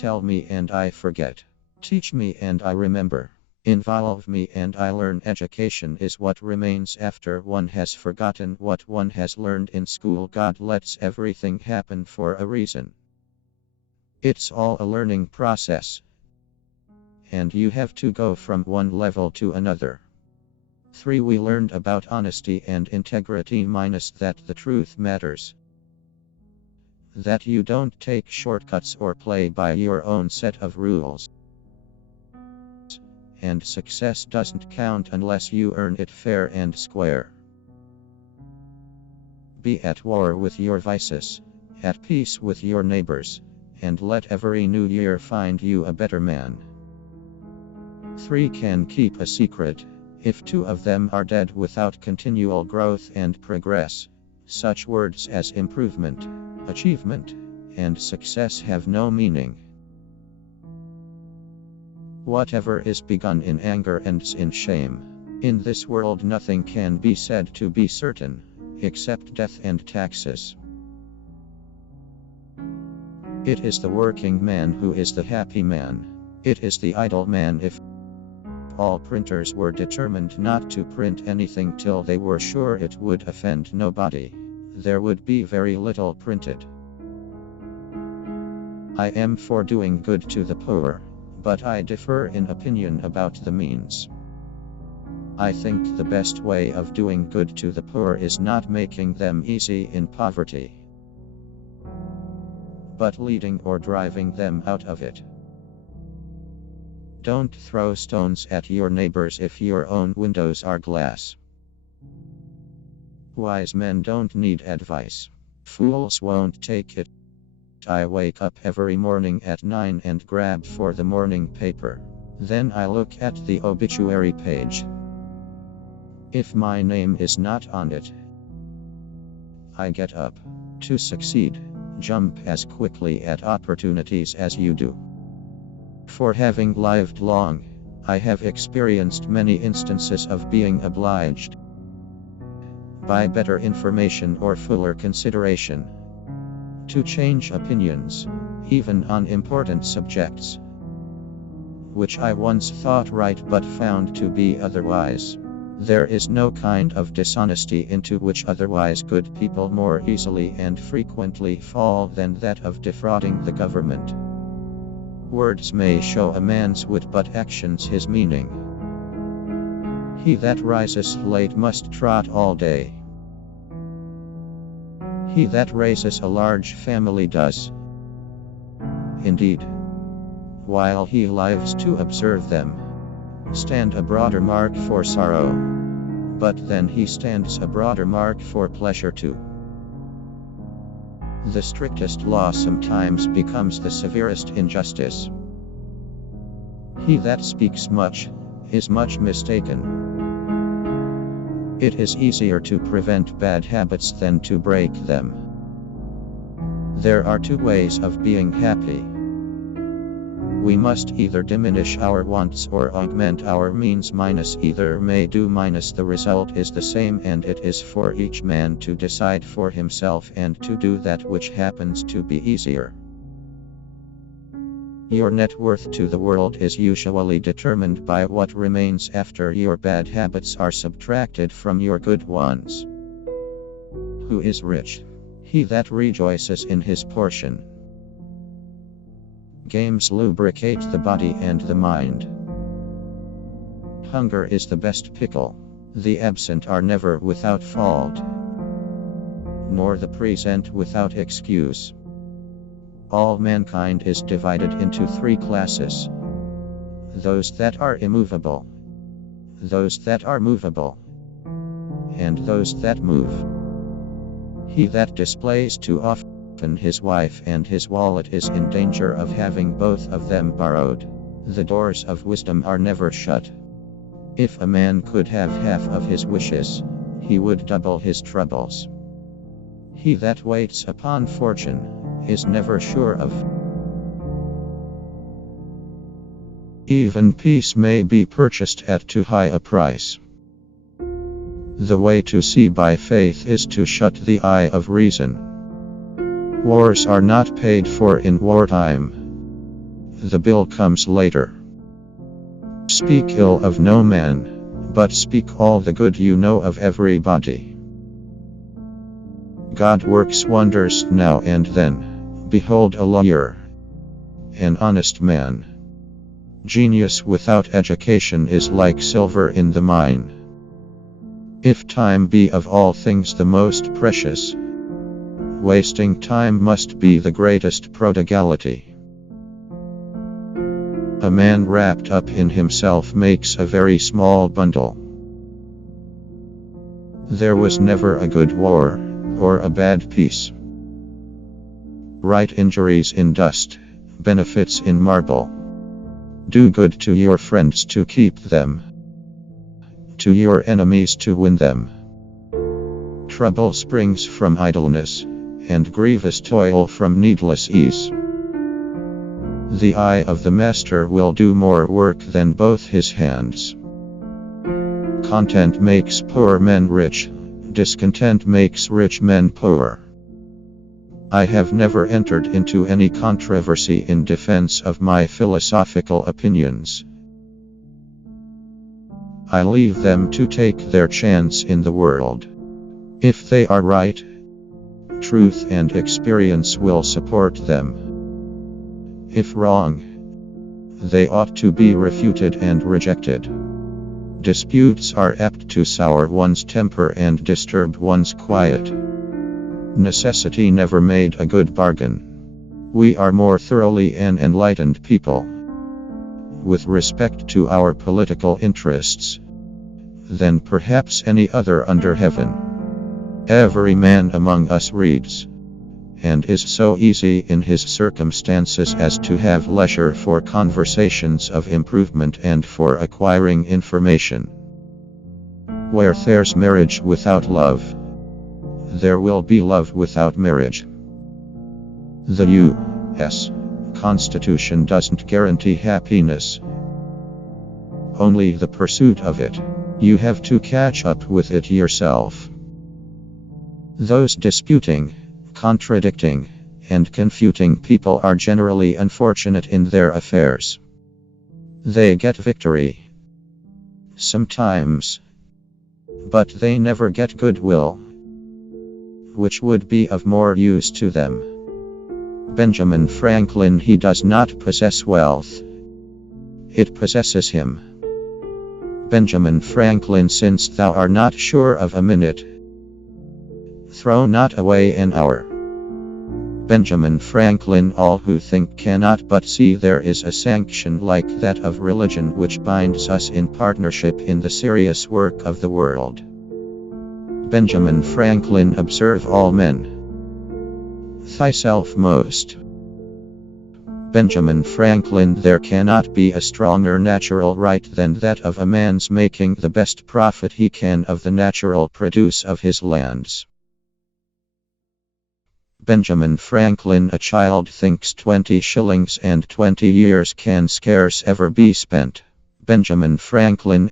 Tell me and I forget. Teach me and I remember. Involve me and I learn. Education is what remains after one has forgotten what one has learned in school. God lets everything happen for a reason. It's all a learning process. And you have to go from one level to another. 3. We learned about honesty and integrity minus that the truth matters. That you don't take shortcuts or play by your own set of rules. And success doesn't count unless you earn it fair and square. Be at war with your vices, at peace with your neighbors, and let every new year find you a better man. 3. Can keep a secret. If 2 of them are dead without continual growth and progress, such words as improvement, achievement, and success have no meaning. Whatever is begun in anger ends in shame. In this world nothing can be said to be certain, except death and taxes. It is the working man who is the happy man. It is the idle man. If all printers were determined not to print anything till they were sure it would offend nobody, there would be very little printed. I am for doing good to the poor, but I differ in opinion about the means. I think the best way of doing good to the poor is not making them easy in poverty, but leading or driving them out of it. Don't throw stones at your neighbors if your own windows are glass. Wise men don't need advice. Fools won't take it. I wake up every morning at 9 and grab for the morning paper. Then I look at the obituary page. If my name is not on it, I get up. To succeed, jump as quickly at opportunities as you do. For having lived long, I have experienced many instances of being obliged by better information or fuller consideration to change opinions, even on important subjects, which I once thought right but found to be otherwise. There is no kind of dishonesty into which otherwise good people more easily and frequently fall than that of defrauding the government. Words may show a man's wit, but actions his meaning. He that rises late must trot all day. He that raises a large family does, indeed, while he lives to observe them, stand a broader mark for sorrow, but then he stands a broader mark for pleasure too. The strictest law sometimes becomes the severest injustice. He that speaks much is much mistaken. It is easier to prevent bad habits than to break them. There are 2 ways of being happy. We must either diminish our wants or augment our means. Minus either may do. Minus the result is the same, and it is for each man to decide for himself and to do that which happens to be easier. Your net worth to the world is usually determined by what remains after your bad habits are subtracted from your good ones. Who is rich? He that rejoices in his portion. Games lubricate the body and the mind. Hunger is the best pickle. The absent are never without fault, nor the present without excuse. All mankind is divided into 3 classes. Those that are immovable, those that are movable, and those that move. He that displays too often his wife and his wallet is in danger of having both of them borrowed. The doors of wisdom are never shut. If a man could have half of his wishes, he would double his troubles. He that waits upon fortune is never sure of. Even peace may be purchased at too high a price. The way to see by faith is to shut the eye of reason. Wars are not paid for in wartime. The bill comes later. Speak ill of no man, but speak all the good you know of everybody. God works wonders now and then. Behold a lawyer, an honest man. Genius without education is like silver in the mine. If time be of all things the most precious, wasting time must be the greatest prodigality. A man wrapped up in himself makes a very small bundle. There was never a good war, or a bad peace. Write injuries in dust, benefits in marble. Do good to your friends to keep them, to your enemies to win them. Trouble springs from idleness, and grievous toil from needless ease. The eye of the master will do more work than both his hands. Content makes poor men rich, discontent makes rich men poor. I have never entered into any controversy in defense of my philosophical opinions. I leave them to take their chance in the world. If they are right, truth and experience will support them. If wrong, they ought to be refuted and rejected. Disputes are apt to sour one's temper and disturb one's quiet. Necessity never made a good bargain. We are more thoroughly an enlightened people, with respect to our political interests, than perhaps any other under heaven. Every man among us reads, and is so easy in his circumstances as to have leisure for conversations of improvement and for acquiring information. Where there's marriage without love, there will be love without marriage. The U.S. Constitution doesn't guarantee happiness, only the pursuit of it. You have to catch up with it yourself. Those disputing, contradicting, and confuting people are generally unfortunate in their affairs. They get victory sometimes, but they never get goodwill, which would be of more use to them. Benjamin Franklin: he does not possess wealth, it possesses him. Benjamin Franklin: since thou art not sure of a minute, throw not away an hour. Benjamin Franklin: all who think cannot but see there is a sanction like that of religion which binds us in partnership in the serious work of the world. Benjamin Franklin: observe all men, thyself most. Benjamin Franklin: there cannot be a stronger natural right than that of a man's making the best profit he can of the natural produce of his lands. Benjamin Franklin: a child thinks 20 shillings and 20 years can scarce ever be spent. Benjamin Franklin.